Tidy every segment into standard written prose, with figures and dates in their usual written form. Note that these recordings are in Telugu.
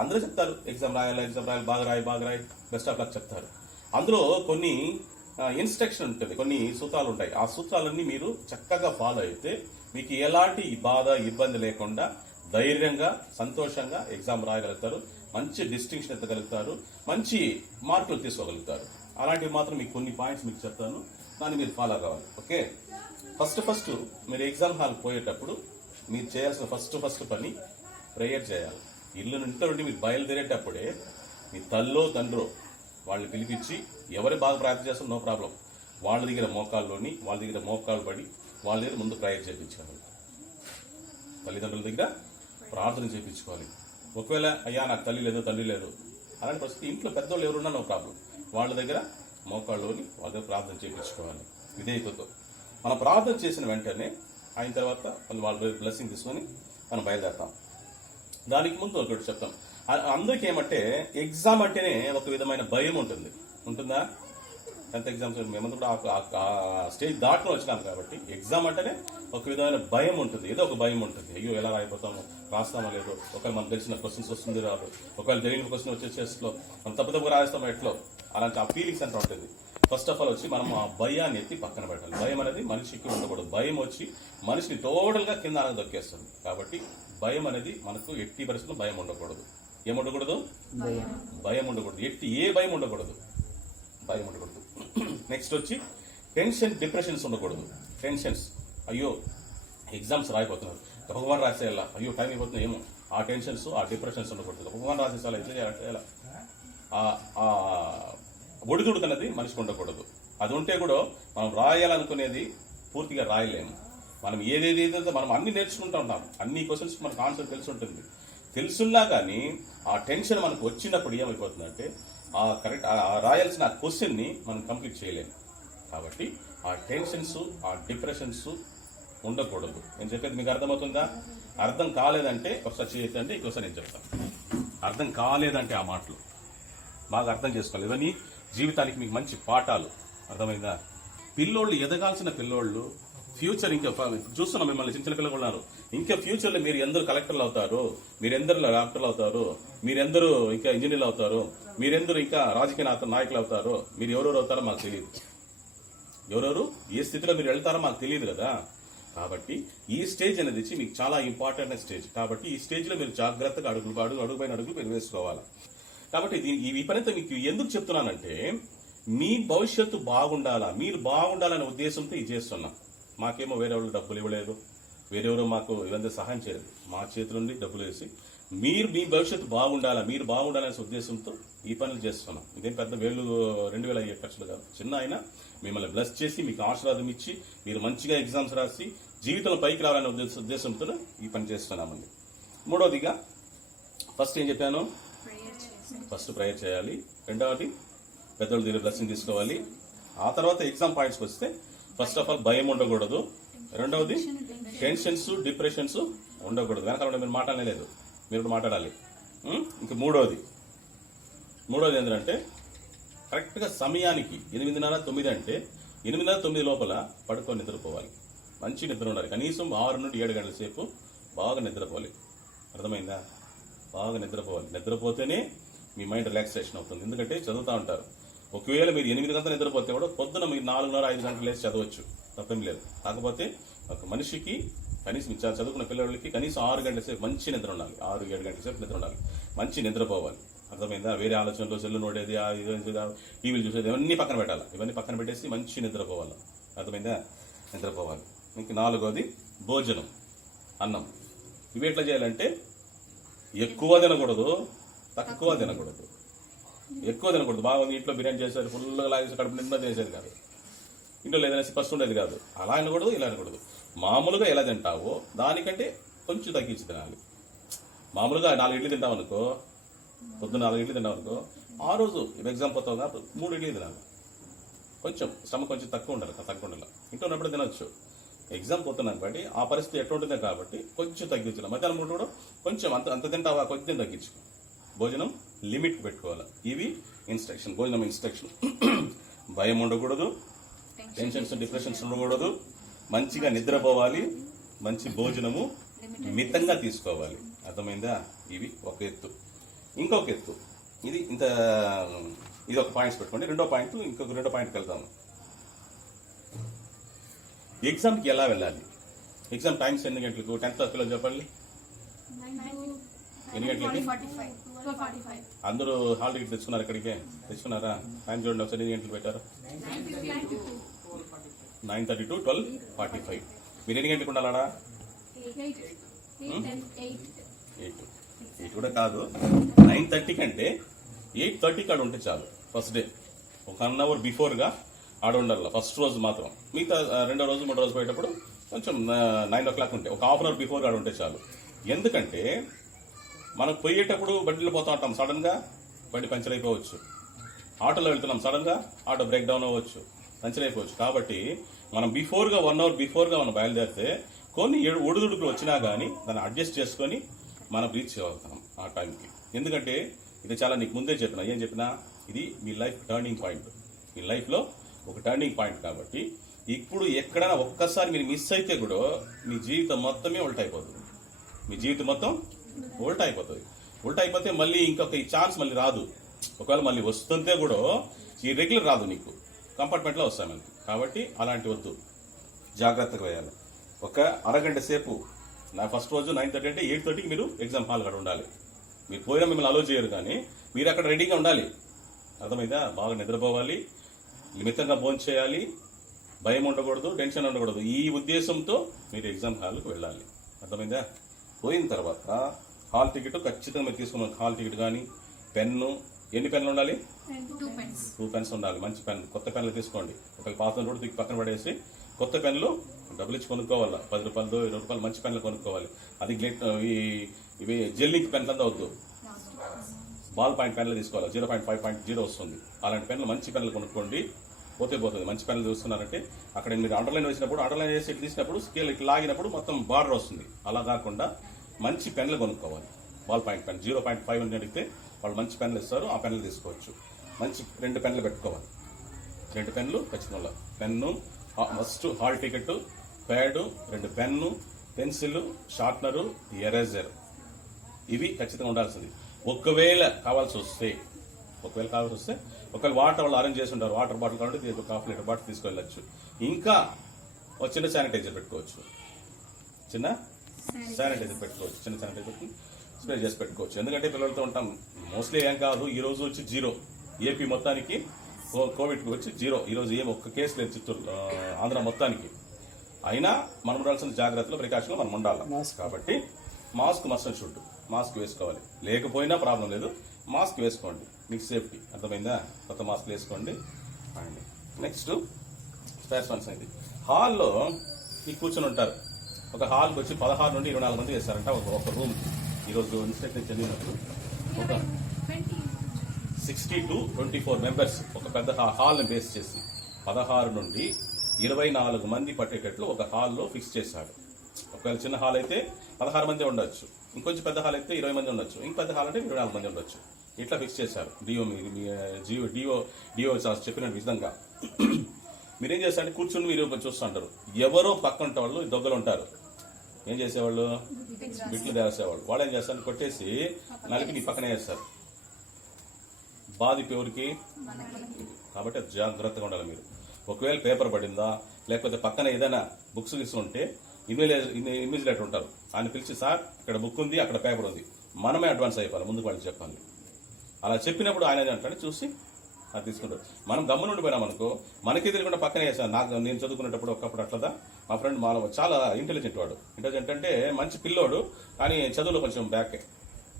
అందరూ చెప్తారు ఎగ్జామ్ రాయాలి, బాగా రాయి, బెస్ట్ ఆఫ్ లక్ చెప్తారు. అందులో కొన్ని ఇన్స్ట్రక్షన్ ఉంటుంది, కొన్ని సూత్రాలు ఉంటాయి. ఆ సూత్రాలన్నీ మీరు చక్కగా ఫాలో అయితే మీకు ఎలాంటి బాధ ఇబ్బంది లేకుండా ధైర్యంగా సంతోషంగా ఎగ్జామ్ రాయగలుగుతారు, మంచి డిస్టింక్షన్ ఎత్తగలుగుతారు, మంచి మార్కులు తీసుకోగలుగుతారు. అలాంటివి మాత్రం మీకు కొన్ని పాయింట్స్ మీకు చెప్తాను, దాన్ని మీరు ఫాలో కావాలి. ఓకే, ఫస్ట్ మీరు ఎగ్జామ్ హాల్ పోయేటప్పుడు మీరు చేయాల్సిన ఫస్ట్ పని ప్రేయర్ చేయాలి. ఇంట్లో నుండి మీరు బయలుదేరేటప్పుడే మీ తల్లో తండ్రో వాళ్ళని పిలిపించి ఎవరు బాగా ప్రార్థన చేస్తారో నో ప్రాబ్లం, వాళ్ళ దగ్గర మోకాలు పడి వాళ్ళ దగ్గర ముందు ప్రేయర్ చేయించుకోవాలి. తల్లిదండ్రుల దగ్గర ప్రార్థన చేయించుకోవాలి. ఒకవేళ అయ్యా నాకు తల్లి లేదు తండ్రి లేదు అలాంటి పరిస్థితి ఇంట్లో పెద్దోళ్ళు ఎవరున్నా నో ప్రాబ్లం, వాళ్ళ దగ్గర మోకాళ్ళలోని వాళ్ళ దగ్గర ప్రార్థన చేయించుకోవాలి విధేయతతో. మనం ప్రార్థన చేసిన వెంటనే అయిన తర్వాత వాళ్ళ బ్లెస్సింగ్ తీసుకొని మనం బయలుదేరతాం. దానికి ముందు ఒకటి చెప్తాం, అందరికీ ఏమంటే ఎగ్జామ్ అంటేనే ఒక విధమైన భయం ఉంటుందా? 10th ఎగ్జామ్స్ మేమంతా కూడా ఆ స్టేజ్ దాటులో వచ్చినాం కాబట్టి ఎగ్జామ్ అంటేనే ఒక విధమైన భయం ఉంటుంది, ఏదో ఒక భయం ఉంటుంది. అయ్యో ఎలా రాయిపోతాము, రాస్తామో లేదో, ఒకవేళ మనకు తెలిసిన క్వశ్చన్స్ వస్తుంది రాదు, ఒకవేళ తెలియని క్వశ్చన్ వచ్చే చేస్తూ మనం తప్పుగా రాస్తామో ఎట్లో, అలాంటి ఆ ఫీలింగ్స్ అంతా ఉంటుంది. ఫస్ట్ ఆఫ్ ఆల్ వచ్చి మనం ఆ భయాన్ని ఎత్తి పక్కన పెట్టాలి. భయం అనేది మనిషికి ఉండకూడదు. భయం వచ్చి మనిషిని టోటల్ గా కింద దొక్కేస్తుంది. కాబట్టి భయం అనేది మనకు ఎట్టి పరిస్థితుల్లో భయం ఉండకూడదు. ఏముండకూడదు? భయం ఉండకూడదు. ఏ భయం ఉండకూడదు. నెక్స్ట్ వచ్చి టెన్షన్, డిప్రెషన్స్ ఉండకూడదు. టెన్షన్స్, అయ్యో ఎగ్జామ్స్ రాయిపోతున్నారు, భగవాన్ రాసేయాలా, అయ్యో టైం అయిపోతుంది ఏమో, ఆ టెన్షన్స్ ఆ డిప్రెషన్స్ ఉండకూడదు. భగవాన్ రాసేసాలా, ఇట్లా చేయాలి, ఆ ఒడిదుడుకు అనేది మనిషికి ఉండకూడదు. అది ఉంటే కూడా మనం రాయాలనుకునేది పూర్తిగా రాయలేము. మనం ఏదేదో మనం అన్ని నేర్చుకుంటూ ఉంటాం, అన్ని క్వశ్చన్స్ మనకు ఆన్సర్ తెలిసి ఉంటుంది. తెలుసున్నా కానీ ఆ టెన్షన్ మనకు వచ్చినప్పుడు ఏమైపోతుందంటే ఆ రాయాల్సిన ఆ క్వశ్చన్ ని మనం కంప్లీట్ చేయలేము. కాబట్టి ఆ టెన్షన్స్ ఆ డిప్రెషన్స్ ఉండకూడదు. నేను చెప్పేది మీకు అర్థమవుతుందా? అర్థం కాలేదంటే ఒకసారి చేయొద్దండి, ఇంకోసారి నేను చెప్తాను. అర్థం కాలేదంటే ఆ మాటలు బాగా అర్థం చేసుకోవాలి. ఇవన్నీ జీవితానికి మీకు మంచి పాఠాలు. అర్థమైందా? పిల్లోళ్ళు ఎదగాల్సిన పిల్లోళ్ళు ఫ్యూచర్ ఇంకా చూస్తున్నాం, మిమ్మల్ని చిన్న పిల్లలు ఉన్నారు, ఇంకా ఫ్యూచర్ లో మీరు ఎందరు కలెక్టర్లు అవుతారు, మీరెందరు డాక్టర్లు అవుతారు, మీరెందరూ ఇంకా ఇంజనీర్లు అవుతారు, మీరెందరూ ఇంకా రాజకీయ నాయకులు అవుతారు, మీరు ఎవరెవరు అవుతారో మాకు తెలియదు. ఎవరెవరు ఏ స్థితిలో మీరు వెళ్తారో మాకు తెలియదు కదా. కాబట్టి ఈ స్టేజ్ అనేది మీకు చాలా ఇంపార్టెంట్ స్టేజ్. కాబట్టి ఈ స్టేజ్ లో మీరు జాగ్రత్తగా అడుగుపైన అడుగులు మీరు వేసుకోవాలి. కాబట్టి ఈ పనితో మీకు ఎందుకు చెప్తున్నానంటే మీ భవిష్యత్తు బాగుండాలా, మీరు బాగుండాలనే ఉద్దేశంతో ఇది చేస్తున్నాం. మాకేమో వేరేవాళ్ళు డబ్బులు ఇవ్వలేదు, వేరెవరో మాకు ఇవంతా సహాయం చేయలేదు. మా చేతుల నుండి డబ్బులు వేసి మీ భవిష్యత్తు బాగుండాలా, మీరు బాగుండాలనే ఉద్దేశంతో ఈ పనులు చేస్తున్నాం. ఇదేం పెద్ద 2,000 అయ్యే ఖర్చులు కాదు. చిన్న అయినా మిమ్మల్ని బ్లెస్ చేసి మీకు ఆశీర్వాదం ఇచ్చి మీరు మంచిగా ఎగ్జామ్స్ రాసి జీవితంలో పైకి రావాలనే ఉద్దేశంతో ఈ పని చేస్తున్నామండి. మూడవదిగా ఫస్ట్ ఏం చెప్పాను, ఫస్ట్ ప్రేయర్ చేయాలి. రెండవది పెద్దోళ్ళ దగ్గర బ్లెస్సింగ్ తీసుకోవాలి. ఆ తర్వాత ఎగ్జామ్ పాయింట్స్కి వస్తే ఫస్ట్ ఆఫ్ ఆల్ భయం ఉండకూడదు. రెండవది టెన్షన్స్ డిప్రెషన్స్ ఉండకూడదు. వెనకాల మీరు మాట్లాడలేదు, మీరు మాట్లాడాలి. ఇంకా మూడవది ఏంటంటే కరెక్ట్ గా సమయానికి 8:30-9 అంటే 8:30-9 లోపల పడుకొని నిద్రపోవాలి. మంచి నిద్ర ఉండాలి. కనీసం 6 నుండి 7 గంటల సేపు బాగా నిద్రపోవాలి. అర్థమైందా? బాగా నిద్రపోవాలి. నిద్రపోతేనే మీ మైండ్ రిలాక్సేషన్ అవుతుంది. ఎందుకంటే చదువుతూ ఉంటారు. ఒకవేళ మీరు 8 గంటలు నిద్రపోతే కూడా పొద్దున మీరు 4:30-5 గంటలు లేచి చదవచ్చు, తప్పేం లేదు. కాకపోతే ఒక మనిషికి కనీసం చదువుకున్న పిల్లలకి కనీసం 6 గంటల సేపు మంచి నిద్ర ఉండాలి. 6-7 గంటల సేపు నిద్ర ఉండాలి. మంచి నిద్రపోవాలి. అర్థమైందా? వేరే ఆలోచనలో సెల్లు నోడేది, టీవీలు చూసేది ఇవన్నీ పక్కన పెట్టాలి. ఇవన్నీ పక్కన పెట్టేసి మంచి నిద్రపోవాలి. అర్థమైందా? నిద్రపోవాలి. ఇంక 4వది భోజనం, అన్నం. ఇవి ఎట్లా చేయాలంటే ఎక్కువ తినకూడదు, తక్కువ తినకూడదు. బాగా ఇంట్లో బిర్యానీ చేసేది ఫుల్గా లాగేసి కడుపు నిండా చేసేది కాదు. ఇంట్లో ఏదైనా ఫస్ట్ ఉండేది కాదు. అలా అనకూడదు, ఇలా అనకూడదు. మామూలుగా ఎలా తింటావో దానికంటే కొంచెం తగ్గించి తినాలి. మామూలుగా 4 ఇడ్లీ తింటావు అనుకో, పొద్దున్న 4 ఇడ్లీ తింటావు అనుకో, ఆ రోజు ఎగ్జామ్ పోతావు కాబట్టి 3 ఇడ్లీ తినాలి. కొంచెం స్టమక్ కొంచెం తక్కువ ఉండాలి. ఇంట్లో ఉన్నప్పుడు తినొచ్చు. ఎగ్జామ్ పోతున్నాను కాబట్టి ఆ పరిస్థితి ఎట్లా ఉంటుందో కాబట్టి కొంచెం తగ్గించాలి. మధ్యాహ్నం కూడా కొంచెం అంత తింటావా, కొంచెం తగ్గించు. భోజనం లిమిట్ పెట్టుకోవాలి. ఇవి ఇన్స్ట్రక్షన్, భోజనం ఇన్స్ట్రక్షన్. భయం ఉండకూడదు, టెన్షన్స్ డిప్రెషన్స్ ఉండకూడదు, మంచిగా నిద్రపోవాలి, మంచి భోజనము మితంగా తీసుకోవాలి. అర్థమైందా? ఇవి ఒక ఎత్తు. ఇంకొక ఎత్తు ఇది ఇంత, ఇది ఒక పాయింట్స్ పెట్టుకోండి. రెండో పాయింట్, ఇంకొక రెండో పాయింట్కి వెళ్తాము. ఎగ్జామ్కి ఎలా వెళ్ళాలి? ఎగ్జామ్ టైమ్స్ ఎన్ని గంటలకు? 10:30 చెప్పండి. ఎన్ని గంటలకి? అందరూ హాల్ టికెట్ తెచ్చుకున్నారు? ఇక్కడికే తెచ్చుకున్నారా? టైం చూడండి ఒకసారి. ఎన్ని గంటలు పెట్టారు? 9:30 to 12:45. మీరు ఎన్ని గంటలకు ఉండాలా? 8 కూడా కాదు, 9:30 కంటే 8:30 ఆడ ఉంటే చాలు. ఫస్ట్ డే ఒక 1 అవర్ బిఫోర్గా ఆడ ఉండాలి ఫస్ట్ రోజు మాత్రం. మిగతా రెండో రోజు మూడో రోజు పోయేటప్పుడు కొంచెం 9 o'clock ఉంటే ఒక హాఫ్ అన్ అవర్ బిఫోర్ ఆడ ఉంటే చాలు. ఎందుకంటే మనం పోయేటప్పుడు బండిలో పోతా ఉంటాం, సడన్ గా బండి పంచర్ అయిపోవచ్చు. ఆటోలో వెళ్తున్నాం, సడన్ గా ఆటో బ్రేక్ డౌన్ అవ్వచ్చు, పంచర్ అయిపోవచ్చు. కాబట్టి మనం బిఫోర్గా 1 అవర్ బిఫోర్గా మనం బయలుదేరితే కొన్ని ఒడిదుడుకులు వచ్చినా కానీ దాన్ని అడ్జస్ట్ చేసుకొని మనం రీచ్ అవుతాం ఆ టైంకి. ఎందుకంటే ఇది చాలా నీకు ముందే చెప్పినా, ఏం చెప్పినా, ఇది మీ లైఫ్ టర్నింగ్ పాయింట్, మీ లైఫ్లో ఒక టర్నింగ్ పాయింట్. కాబట్టి ఇప్పుడు ఎక్కడైనా ఒక్కసారి మీరు మిస్ అయితే కూడా మీ జీవితం మొత్తమే ఉల్టా అయిపోతుంది. మీ జీవితం మొత్తం ఉల్టా అయిపోతుంది. ఉల్టా అయిపోతే మళ్ళీ ఇంకొక ఈ ఛాన్స్ మళ్ళీ రాదు. ఒకవేళ మళ్ళీ వస్తుంటే కూడా ఈ రెగ్యులర్ రాదు, నీకు కంపార్ట్మెంట్లో వస్తాయి మనకి. కాబట్టి అలాంటి వద్దు, జాగ్రత్తగా వేయాలి. ఒక అరగంట సేపు, నా ఫస్ట్ రోజు 9:30 అంటే 8:30కి మీరు ఎగ్జామ్ హాల్ కాడ ఉండాలి. మీరు పోయినా మిమ్మల్ని అలో చేయరు, కానీ మీరు అక్కడ రెడీగా ఉండాలి. అర్థమైందా? బాగా నిద్రపోవాలి, మితంగా భోజనం చేయాలి, భయం ఉండకూడదు, టెన్షన్ ఉండకూడదు. ఈ ఉద్దేశంతో మీరు ఎగ్జామ్ హాల్కి వెళ్ళాలి. అర్థమైందా? పోయిన తర్వాత హాల్ టికెట్ ఖచ్చితంగా మీరు తీసుకున్నాం. హాల్ టికెట్ కానీ పెన్ను, ఎన్ని పెన్నులు ఉండాలి? 2 పెన్స్ ఉండాలి. మంచి పెన్, కొత్త పెన్నులు తీసుకోండి. ఒకవేళ పాత కూడా దిక్కు పక్కన పడేసి కొత్త పెన్నులు డబ్బులు ఇచ్చి కొనుక్కోవాలి. 10 రూపాయలు 20 రూపాయలు మంచి పెన్నులు కొనుక్కోవాలి. అది ఇవి జెల్లింగ్ పెన్లు అంతా వద్దు, బాల్ పాయింట్ పెన్లు తీసుకోవాలి. 0.5.0 వస్తుంది. అలాంటి పెన్నులు, మంచి పెన్నులు కొనుక్కోండి. పోతుంది. మంచి పెన్నులు చూస్తున్నారంటే అక్కడ మీరు అండర్లైన్ వేసినప్పుడు, అండర్లైన్ వేసి తీసినప్పుడు స్కేల్ ఇట్లా లాగినప్పుడు మొత్తం బార్డర్ వస్తుంది. అలా కాకుండా మంచి పెన్నులు కొనుక్కోవాలి. బాల్ పాయింట్ పెన్ 0.5 అని అడిగితే వాళ్ళు మంచి పెన్నులు ఇస్తారు, ఆ పెన్నులు తీసుకోవచ్చు. మంచి 2 పెన్నులు పెట్టుకోవాలి. 2 పెన్నులు ఖచ్చితంగా. Pen, first hall ticket, pad, 2 pen, pencil, sharpener, eraser, ఇవి ఖచ్చితంగా ఉండాల్సింది. ఒకవేళ కావాల్సి వస్తే ఒకవేళ వాటర్ వాళ్ళు అరేంజ్ చేసి ఉంటారు, వాటర్ బాటిల్ కాబట్టి ఒక 1/2 లీటర్ బాటిల్ తీసుకెళ్ళచ్చు. ఇంకా ఒక చిన్న శానిటైజర్ పెట్టుకోవచ్చు. చిన్న శానిటైజర్ పెట్టి స్ప్రే చేసి పెట్టుకోవచ్చు. ఎందుకంటే పిల్లలతో ఉంటాం, మోస్ట్లీ ఏం కాదు. ఈ రోజు వచ్చి 0, ఏపీ మొత్తానికి కోవిడ్ వచ్చి 0. ఈ రోజు ఏం ఒక్క కేసు లేదు చిత్తూరు, ఆంధ్ర మొత్తానికి. అయినా మనం ఉండాల్సిన జాగ్రత్తలు, ప్రికాషన్లు మనం ఉండాలి. కాబట్టి mask must and should, mask వేసుకోవాలి. లేకపోయినా ప్రాబ్లం లేదు, మాస్క్ వేసుకోండి, మీకు సేఫ్టీ. అర్థమైందా? కొత్త మాస్క్ వేసుకోండి. అండ్ నెక్స్ట్ స్పేర్స్ వన్స్ అనేది హాల్లో మీకు కూర్చొని ఉంటారు. ఒక హాల్కి వచ్చి 16 నుండి 24 మంది వేస్తారంట ఒక రూమ్. ఈరోజు ఇన్స్ట్రక్షన్ చదివినప్పుడు ఒక 60 to 24 మెంబర్స్ ఒక పెద్ద హాల్ని బేస్ చేసి 16 నుండి 24 మంది పట్టేటట్లు ఒక హాల్లో ఫిక్స్ చేశాడు. ఒకవేళ చిన్న హాల్ అయితే 16 మంది ఉండొచ్చు, ఇంకొంచెం పెద్ద హాల్ అయితే 20 మంది ఉండొచ్చు, ఇంక పెద్ద హాల్ అంటే 24 మంది ఉండొచ్చు. ఇట్లా ఫిక్స్ చేశారు డిఓ చెప్పిన విధంగా. మీరేం చేస్తారంటే కూర్చుని మీరు చూస్తుంటారు, ఎవరో పక్కన వాళ్ళు దొంగలు ఉంటారు. ఏం చేసేవాళ్ళు? బిట్లు వేసేవాళ్ళు. వాళ్ళు ఏం చేస్తారు? కొట్టేసి నలిపి నీ పక్కనే వేస్తారు. బాధిపు ఎవరికి? కాబట్టి జాగ్రత్తగా ఉండాలి మీరు. ఒకవేళ పేపర్ పడిందా, లేకపోతే పక్కన ఏదైనా బుక్స్ తీసుకుంటే ఇన్విజిలేటర్ ఉంటారు, ఆయన పిలిచి, సార్ ఇక్కడ బుక్ ఉంది, అక్కడ పేపర్ ఉంది, మనమే అడ్వాన్స్ అయిపోవాలి, ముందుకు వాళ్ళకి చెప్పాలి. అలా చెప్పినప్పుడు ఆయన అంటాడు చూసి అది తీసుకుంటారు. మనం గమ్మున ఉండిపోయినాం అనుకో, మనకి తెలియకుండా పక్కనే వేసాను. నేను చదువుకునేటప్పుడు ఒకప్పుడు అట్లదా, మా ఫ్రెండ్ చాలా ఇంటెలిజెంట్ వాడు. ఇంటెలిజెంట్ అంటే మంచి పిల్లోడు, కానీ చదువులో కొంచెం బ్యాక్,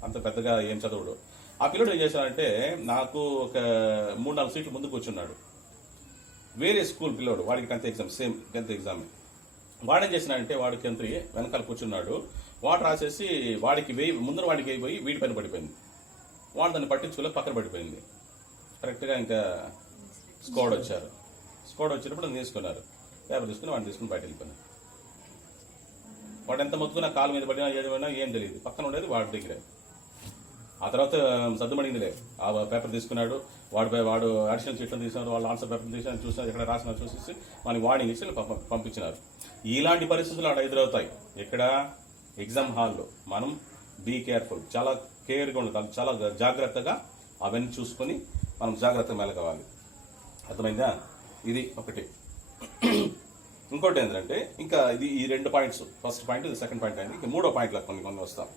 అంత పెద్దగా ఏం చదువుడు. ఆ పిల్లోడు ఏం చేశాడంటే, నాకు ఒక 3-4 సీట్లు ముందు కూర్చున్నాడు. వేరే స్కూల్ పిల్లోడు, వాడికి 10th exam, same 10th exam. వాడేం చేసినాడంటే, వాడికి 10th వెనకాల కూర్చున్నాడు. వాడు రాసేసి వాడికి ముందర వాడికి వేయిపోయి వీడి పైన పడిపోయింది. వాడు దాన్ని పట్టించుకోలేక పక్కన పడిపోయింది. కరెక్ట్గా ఇంకా స్క్వాడ్ వచ్చారు. స్క్వాడ్ వచ్చినప్పుడు నన్ను తీసుకున్నారు. పేపర్ తీసుకుని వాడిని తీసుకుని బయట వెళ్ళిపోయినారు. వాడు ఎంత మొత్తుకున్నా కాలు మీద పడినా ఏమైనా ఏం తెలియదు, పక్కన ఉండేది వాడి దగ్గరే. ఆ తర్వాత సర్దుమణిందిలే, ఆ పేపర్ తీసుకున్నాడు. వాడు అడిషనల్ షీట్లను తీసుకున్నారు, వాళ్ళు ఆన్సర్ పేపర్ తీసుకుని చూసినారు, ఎక్కడ రాసినారు చూసేసి వాడిని వార్నింగ్ ఇచ్చి పంపించినారు. ఇలాంటి పరిస్థితులు అక్కడ ఎదురవుతాయి. ఎక్కడ? ఎగ్జామ్ హాల్లో. మనం బీ కేర్ఫుల్, చాలా కేర్గా ఉండాలి, చాలా జాగ్రత్తగా అవన్నీ చూసుకొని మనం జాగ్రత్తగా మెలగవాలి. అర్థమైందా? ఇది ఒకటి. ఇంకోటి ఏంటంటే ఇంకా ఇది ఈ 2 పాయింట్స్, ఫస్ట్ పాయింట్ ఇది సెకండ్ పాయింట్ అయింది. ఇంకా 3వ పాయింట్లో కొన్ని వస్తాం.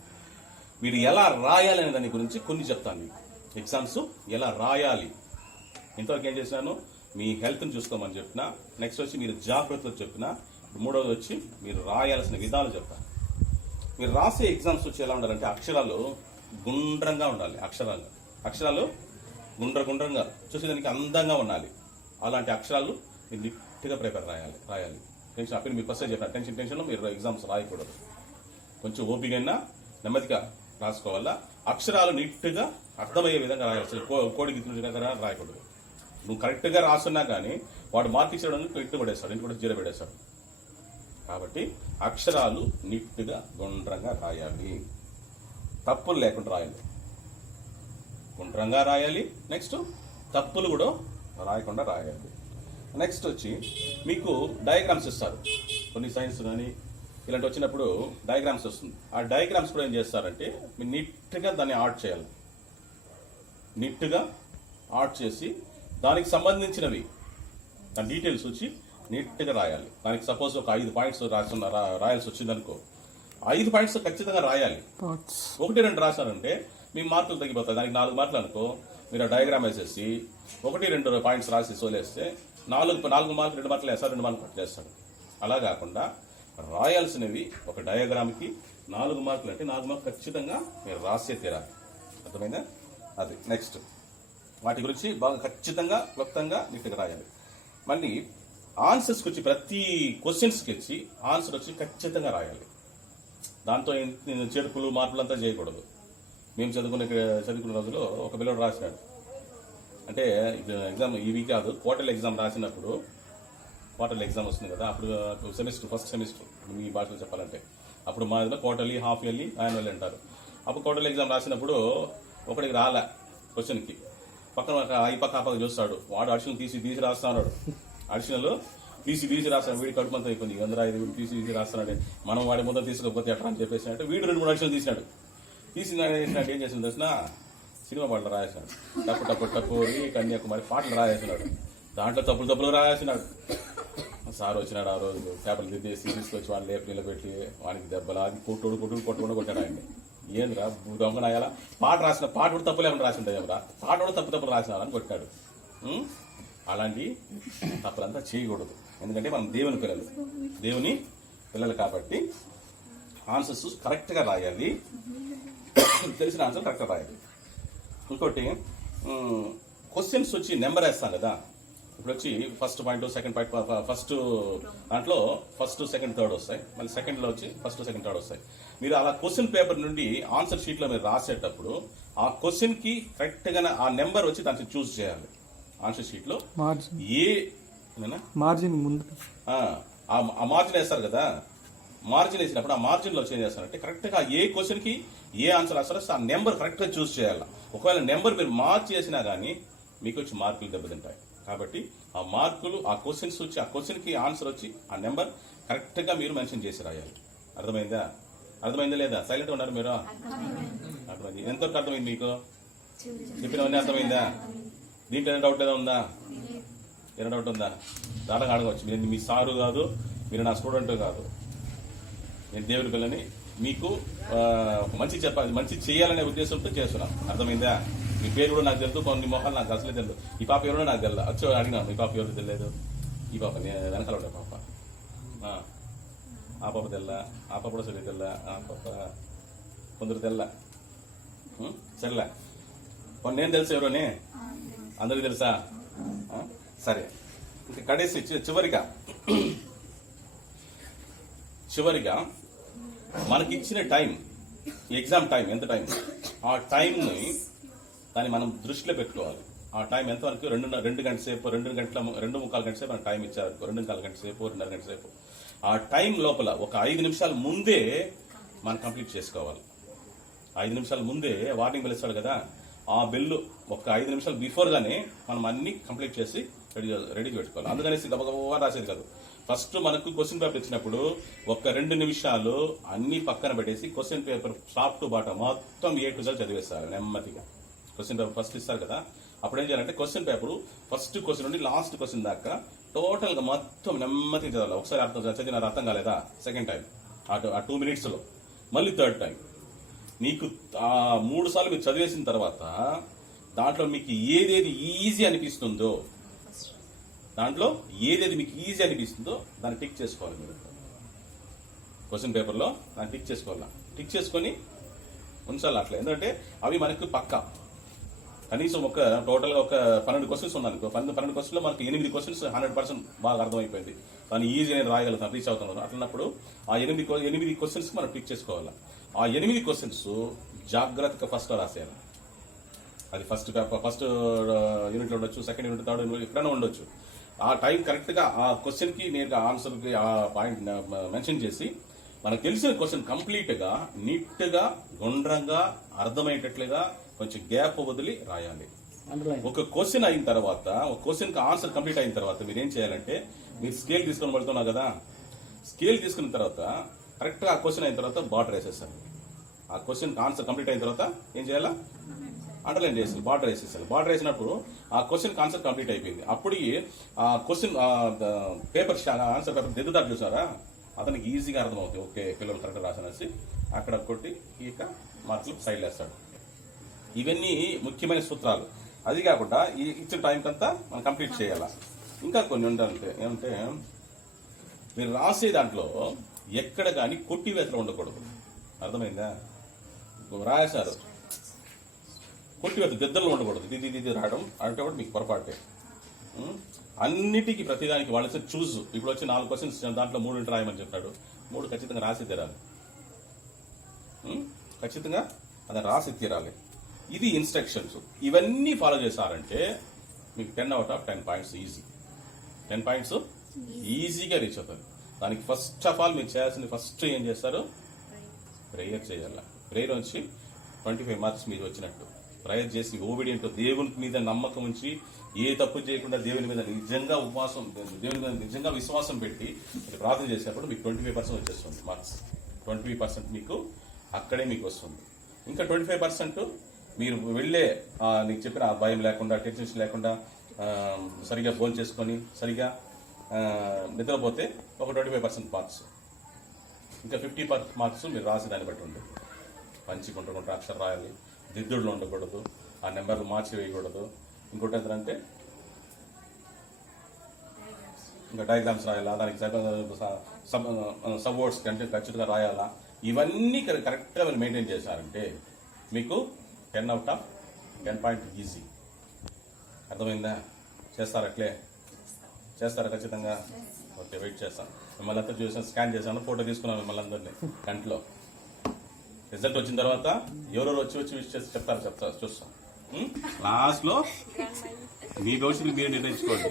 మీరు ఎలా రాయాలి అనే దాని గురించి కొన్ని చెప్తాను మీకు. ఎగ్జామ్స్ ఎలా రాయాలి, ఇంతవరకు ఏం చేశాను, మీ హెల్త్ని చూసుకోమని చెప్పిన, నెక్స్ట్ వచ్చి మీరు జాగ్రత్తలు చెప్పిన, 3వది వచ్చి మీరు రాయాల్సిన విధాలు చెప్తాను. మీరు రాసే ఎగ్జామ్స్ వచ్చి ఎలా ఉండాలంటే అక్షరాలు గుండ్రంగా ఉండాలి. అక్షరాలు గుండ్రంగా చూసేదానికి అందంగా ఉండాలి. అలాంటి అక్షరాలు మీరు నీట్గా ప్రిపేర్ రాయాలి. టెన్షన్ అప్పుడు మీరు ఫస్ట్ చెప్పిన టెన్షన్లో మీరు ఎగ్జామ్స్ రాయకూడదు. కొంచెం ఓపికైనా నెమ్మదిగా రాసుకోవాలా. అక్షరాలు నీట్గా అర్థమయ్యే విధంగా రాయాలి. కోడి గీతుల దగ్గర రాయకూడదు. నువ్వు కరెక్ట్గా రాస్తున్నా కానీ వాడు మార్క్ ఇచ్చేయడానికి ఇంటి పడేస్తాడు, ఇంటి కూడా జీరో పెట్టేస్తాడు. కాబట్టి అక్షరాలు నీట్గా గుండ్రంగా రాయాలి, తప్పులు లేకుండా రాయాలి. గుండ్రంగా రాయాలి. నెక్స్ట్ తప్పులు కూడా రాయకుండా రాయాలి. నెక్స్ట్ వచ్చి మీకు డయాగ్రామ్స్ ఇస్తారు. కొన్ని సైన్స్ కానీ ఇలాంటి వచ్చినప్పుడు డయాగ్రామ్స్ వస్తుంది. ఆ డయాగ్రామ్స్ కూడా ఏం చేస్తారంటే మీరు నీట్గా దాన్ని ఆర్ట్ చేయాలి. నీట్గా ఆర్ట్ చేసి దానికి సంబంధించినవి దాని డీటెయిల్స్ వచ్చి నీట్గా రాయాలి. దానికి సపోజ్ ఒక 5 పాయింట్స్ రాయాల్సి వచ్చిందనుకో, 5 పాయింట్స్ ఖచ్చితంగా రాయాలి. 1-2 రాశారంటే మీ మార్కులు తగ్గిపోతాయి. దానికి 4 మార్కులు అనుకో, మీరు ఆ డయాగ్రామ్ వేసేసి 1-2 పాయింట్స్ రాసి సోలేస్తే 4 మార్కులు 2 మార్కులు వేస్తారు, 2 మార్కులు వేస్తాడు. అలా కాకుండా రాయాల్సినవి ఒక డయాగ్రామ్కి 4 మార్కులు అంటే 4 మార్కులు ఖచ్చితంగా మీరు రాసే తీరాలి. అర్థమైందా? అది నెక్స్ట్ వాటి గురించి బాగా ఖచ్చితంగా క్లుప్తంగా నీట్గా రాయాలి. మళ్ళీ ఆన్సర్స్కి వచ్చి ప్రతి క్వశ్చన్స్కి వచ్చి ఆన్సర్ వచ్చి ఖచ్చితంగా రాయాలి. దాంతో చేర్పులు మార్పులు అంతా చేయకూడదు. మేము చదువుకున్న రోజుల్లో ఒక పిల్లడు రాసినాడు. అంటే ఎగ్జామ్ ఇవి కాదు, క్వార్టర్లీ ఎగ్జామ్ రాసినప్పుడు, క్వార్టర్లీ ఎగ్జామ్ వస్తుంది కదా అప్పుడు, ఫస్ట్ సెమిస్టర్ మీ భాషలో చెప్పాలంటే, అప్పుడు మా ఇదిలో క్వార్టర్లీ, హాఫ్ ఇయర్లీ, యాన్యువల్ అంటారు. అప్పుడు క్వార్టర్లీ ఎగ్జామ్ రాసినప్పుడు ఒకటికి రాలే క్వశ్చన్కి, పక్కన ఈ పక్క ఆ పక్క చూస్తాడు, వాడు అడిషనల్ తీసి రాస్తా ఉన్నాడు. అడిషనల్ తీసి రాస్తాడు. వీడి కడుపుంతా అయిపోయింది, అందరూ 5 తీసి రాస్తున్నాడు. మనం వాడి ముందు తీసుకోకపోతే ఎట్లా అని చెప్పేసి అంటే వీడు 2-3 అడిషనల్ తీసినాడు. ఏం చేసిన తెలిసిన సినిమా పాటలు రాసేసినాడు. టప్పు కన్యాకుమారి పాటలు రాసేసినాడు. దాంట్లో తప్పులు రాసేసినాడు. సార్ వచ్చినాడు ఆ రోజు, చేపలు తీసుకొచ్చి వాడిని లేపు నిలబెట్టి వాడికి దెబ్బలు అది కొట్టుకుంటూ కొట్టాడు ఆయన. ఏంద్రా దొంగ నాయాలా, పాట కూడా తప్పు లేకుండా రాసి ఉంటాయేమరా, పాట కూడా తప్పులు రాసినారని కొట్టాడు. అలాంటి తప్పులంతా చేయకూడదు. ఎందుకంటే మనం దేవుని పిల్లలు కాబట్టి ఆన్సర్స్ కరెక్ట్గా రాయాలి. తెలిసిన ఆన్సర్ కరెక్ట్గా రాయాలి. ఇంకోటి క్వశ్చన్స్ వచ్చి నెంబర్ వేస్తాం కదా, ఇప్పుడు వచ్చి first point, second point, first దాంట్లో ఫస్ట్, సెకండ్, థర్డ్ వస్తాయి. మళ్ళీ సెకండ్లో వచ్చి ఫస్ట్, సెకండ్, థర్డ్ వస్తాయి. మీరు అలా క్వశ్చన్ పేపర్ నుండి ఆన్సర్ షీట్లో మీరు రాసేటప్పుడు ఆ క్వశ్చన్కి కరెక్ట్గా ఆ నెంబర్ వచ్చి దాన్ని చూస్ చేయాలి. ఆన్సర్ షీట్లో మార్జిన్ ముందు ఆ మార్జిన్ వేస్తారు కదా, మార్జిన్ వేసినప్పుడు ఆ మార్జిన్లో చేంజ్ చేస్తారంటే కరెక్ట్గా ఏ క్వశ్చన్కి ఏ ఆన్సర్ రాస్తారో ఆ నెంబర్ కరెక్ట్గా చూస్ చేయాలి. ఒకవేళ నెంబర్ మీరు మార్చి చేసినా కానీ మీకు వచ్చి మార్కులు దెబ్బతింటాయి. కాబట్టి ఆ మార్కులు, ఆ క్వశ్చన్స్ వచ్చి ఆ క్వశ్చన్కి ఆన్సర్ వచ్చి ఆ నెంబర్ కరెక్ట్గా మీరు మెన్షన్ చేసి రాయాలి. అర్థమైందా లేదా? సైలెంట్ ఉన్నారు మీరు? అర్థమైంది. ఎంతవరకు అర్థమైంది మీకు? చెప్పినవన్నీ అర్థమైందా? దీంట్లో ఏమైనా డౌట్ ఏదో ఉందా? ఏమైనా డౌట్ ఉందా? దాదాగా అడగవచ్చు. నేను మీ సారు కాదు, మీరు నా స్టూడెంట్ కాదు, నేను దేవుడి పిల్లని. మీకు మంచి చెప్పాలి, మంచి చేయాలనే ఉద్దేశంతో చేస్తున్నాను. అర్థమైందా? మీ పేరు కూడా నాకు తెలుసు, కొన్ని మొహాలు నాకు అసలే తెలుసు. ఈ పాప ఎవరో నాకు తెలియదు. వచ్చి అడిగినా మీ పాప ఎవరు తెలియదు. ఈ పాప వెనకాల ఉండే పాప, ఆ పాప తెల్ల, ఆ పాప కూడా సరే తెల్ల, ఆ పాప కొందరు తెల్ల, సరేలే. నేను తెలుసు ఎవరోని, అందరికి తెలుసా? సరే, ఇంకా కడేసి చివరిగా మనకి ఇచ్చిన టైం, ఎగ్జామ్ టైం ఎంత టైం, ఆ టైంని దాన్ని మనం దృష్టిలో పెట్టుకోవాలి. ఆ టైం ఎంతవరకు 2 గంటల సేపు, 2:45 గంటల సేపు మనకు టైం ఇచ్చారు. 2:45 గంటల సేపు, 2:30 గంటల సేపు. ఆ టైం లోపల ఒక 5 నిమిషాల ముందే మనం కంప్లీట్ చేసుకోవాలి. 5 నిమిషాల ముందే వార్నింగ్ బెల్ ఇస్తాడు కదా, ఆ బెల్ ఒక 5 నిమిషాలు బిఫోర్గానే మనం అన్ని కంప్లీట్ చేసి రెడీ పెట్టుకోవాలి. అందుకనేసి గబగబా రాసేది కాదు. ఫస్ట్ మనకు క్వశ్చన్ పేపర్ ఇచ్చినప్పుడు ఒక 2 నిమిషాలు అన్ని పక్కన పెట్టేసి question paper top to bottom మొత్తం ఏ టు జెడ్ చదివేస్తారు నెమ్మదిగా. క్వశ్చన్ పేపర్ ఫస్ట్ ఇస్తారు కదా, అప్పుడు ఏం చేయాలంటే క్వశ్చన్ పేపర్ ఫస్ట్ క్వశ్చన్ నుండి లాస్ట్ క్వశ్చన్ దాకా టోటల్ గా మొత్తం నెమ్మదిగా చదవాలి. ఒకసారి చదివిన అర్థం కాలేదా, సెకండ్ టైం ఆ 2 minutes లో మళ్ళీ థర్డ్ టైం. నీకు 3 సార్లు మీరు చదివేసిన తర్వాత దాంట్లో మీకు ఏదేది ఈజీ అనిపిస్తుందో దాన్ని టిక్ చేసుకోవాలి. మీరు క్వశ్చన్ పేపర్లో దాన్ని టిక్ చేసుకోవాలి. టిక్ చేసుకొని ఉంచాలి అట్లా. ఎందుకంటే అవి మనకు పక్కా కనీసం టోటల్గా ఒక 12 క్వశ్చన్స్ ఉన్నాయి. 12 క్వశ్చన్లో మనకి 8 క్వశ్చన్స్ 100% బాగా అర్థమైపోయింది. దాన్ని ఈజీ నేను రాయగలుగుతాను, రీచ్ అవుతున్నాను. అట్లన్నప్పుడు ఆ 8 క్వశ్చన్స్ మనం టిక్ చేసుకోవాలి. ఆ 8 క్వశ్చన్స్ జాగ్రత్తగా ఫస్ట్ రాసేయాలి. అది ఫస్ట్ యూనిట్లో ఉండొచ్చు, సెకండ్ యూనిట్, థర్డ్ యూనిట్ ఎక్కడైనా ఉండొచ్చు. ఆ టైం కరెక్ట్గా ఆ క్వశ్చన్కి నేరుగా ఆన్సర్కి ఆ పాయింట్ మెన్షన్ చేసి మనకు తెలిసిన క్వశ్చన్ కంప్లీట్గా నీట్గా గుండ్రంగా అర్థమయ్యేటట్లుగా కొంచెం గ్యాప్ వదిలి రాయాలి. ఒక క్వశ్చన్ అయిన తర్వాత, ఒక క్వశ్చన్కి ఆన్సర్ కంప్లీట్ అయిన తర్వాత మీరు ఏం చేయాలంటే, మీరు స్కేల్ తీసుకొని వెళ్తున్నారు కదా, స్కేల్ తీసుకున్న తర్వాత కరెక్ట్గా ఆ క్వశ్చన్ అయిన తర్వాత బార్డర్ వేసేస్తారు. ఆ క్వశ్చన్ ఆన్సర్ కంప్లీట్ అయిన తర్వాత ఏం చేయాలా, అండర్లైన్ చేసి బార్డర్ వేసేసారు. బార్డర్ వేసినప్పుడు ఆ క్వశ్చన్ ఆన్సర్ కంప్లీట్ అయిపోయింది. అప్పుడు ఆ క్వశ్చన్ పేపర్ ఆన్సర్ పేపర్ దిద్దుతారు చూసారా, అతనికి ఈజీగా అర్థమవుతుంది. ఓకే పిల్లలు కరెక్ట్గా రాసానేసి అక్కడ కొట్టి ఇక మార్కులు సైడ్ వేస్తాడు. ఇవన్నీ ముఖ్యమైన సూత్రాలు. అది కాకుండా ఈ ఇచ్చిన టైంకంతా మనం కంప్లీట్ చేయాలా. ఇంకా కొన్ని ఉండాలంటే ఏమంటే, మీరు రాసే దాంట్లో ఎక్కడ కానీ కొట్టివేతలు ఉండకూడదు. అర్థమైందా, రాశారు కొట్టివేత దిద్దలు ఉండకూడదు. ఇది రాయడం అంటే కూడా మీకు పొరపాటే. అన్నిటికీ ప్రతిదానికి వాళ్ళు చూజ్. ఇప్పుడు వచ్చి 4 క్వశ్చన్స్ దాంట్లో 3 రాయమని చెప్పాడు, 3 ఖచ్చితంగా రాసి తీరాలి. ఖచ్చితంగా అది రాసి తీరాలి. ఇది ఇన్స్ట్రక్షన్స్. ఇవన్నీ ఫాలో చేశారంటే మీకు 10 out of 10 points easy. 10 points ఈజీగా రీచ్ అవుతారు. దానికి ఫస్ట్ ఆఫ్ ఆల్ మీరు చేయాల్సింది ఫస్ట్ ఏం చేస్తారు, ప్రేయర్ చేయాలి. ప్రేయర్ వచ్చి 25 మార్క్స్ మీరు వచ్చినట్టు ప్రేయర్ చేసి ఓబీడియంట్, దేవుని మీద నమ్మకం ఉంచి ఏ తప్పు చేయకుండా దేవుని మీద నిజంగా ఉపవాసం, దేవుని మీద నిజంగా విశ్వాసం పెట్టి ప్రార్థన చేసినప్పుడు మీకు 25% వచ్చేస్తుంది మార్క్స్. 25% మీకు అక్కడే మీకు వస్తుంది. ఇంకా 25% మీరు వెళ్ళే నీకు చెప్పిన భయం లేకుండా, టెన్షన్స్ లేకుండా సరిగా భోజనం చేసుకొని సరిగా నిద్రపోతే ఒక 25% మార్క్స్. ఇంకా 50 మార్క్స్ మీరు రాసి దాన్ని బట్టి ఉంటుంది. పంచుకుంటుకుంటే అక్షరం రాయాలి, దిద్దుడులో ఉండకూడదు, ఆ నెంబర్లు మార్చి వేయకూడదు. ఇంకోటి ఏంటంటే ఇంకా డయాగ్రామ్స్ రాయాలా, దానికి సబ్ వర్డ్స్ కంటే ఖచ్చితంగా రాయాలా. ఇవన్నీ కరెక్ట్గా మీరు మెయింటైన్ చేశారంటే మీకు 10 out of 10 పాయింట్ ఈజీ. అర్థమైందా? చేస్తారా? అట్లే చేస్తారా? ఖచ్చితంగా. ఓకే, వెయిట్ చేస్తాను. మిమ్మల్ని అంతా చూసాను, స్కాన్ చేశాను, ఫోటో తీసుకున్నాను మిమ్మల్ని అందరినీ కంట్లో. రిజల్ట్ వచ్చిన తర్వాత ఎవరెవరు వచ్చి విష్ చేసి చెప్తారు చూస్తాం. లాస్ట్లో మీ భవిష్యత్తు మీరు నిర్ణయించుకోండి.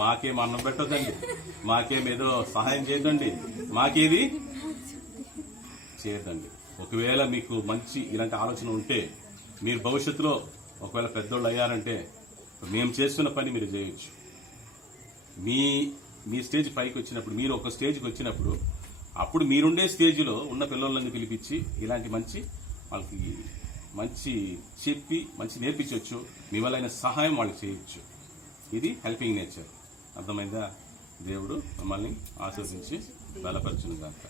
మాకేం అన్నం పెట్టొద్దండి, మాకేం ఏదో సహాయం చేయొద్దండి, మాకేది చేయొద్దండి. ఒకవేళ మీకు మంచి ఇలాంటి ఆలోచన ఉంటే మీరు భవిష్యత్తులో ఒకవేళ పెద్దోళ్ళు అయ్యారంటే మేము చేస్తున్న పని మీరు చేయొచ్చు. మీ స్టేజ్ పైకి వచ్చినప్పుడు, మీరు ఒక స్టేజ్కి వచ్చినప్పుడు, అప్పుడు మీరుండే స్టేజ్లో ఉన్న పిల్లలని పిలిపించి ఇలాంటి వాళ్ళకి మంచి చెప్పి మంచి నేర్పించవచ్చు. మీ వల్ల అయిన సహాయం వాళ్ళకి చేయొచ్చు. ఇది హెల్పింగ్ నేచర్. అర్థమైందా? దేవుడు మిమ్మల్ని ఆశీర్వదించి బలపరచును గాక.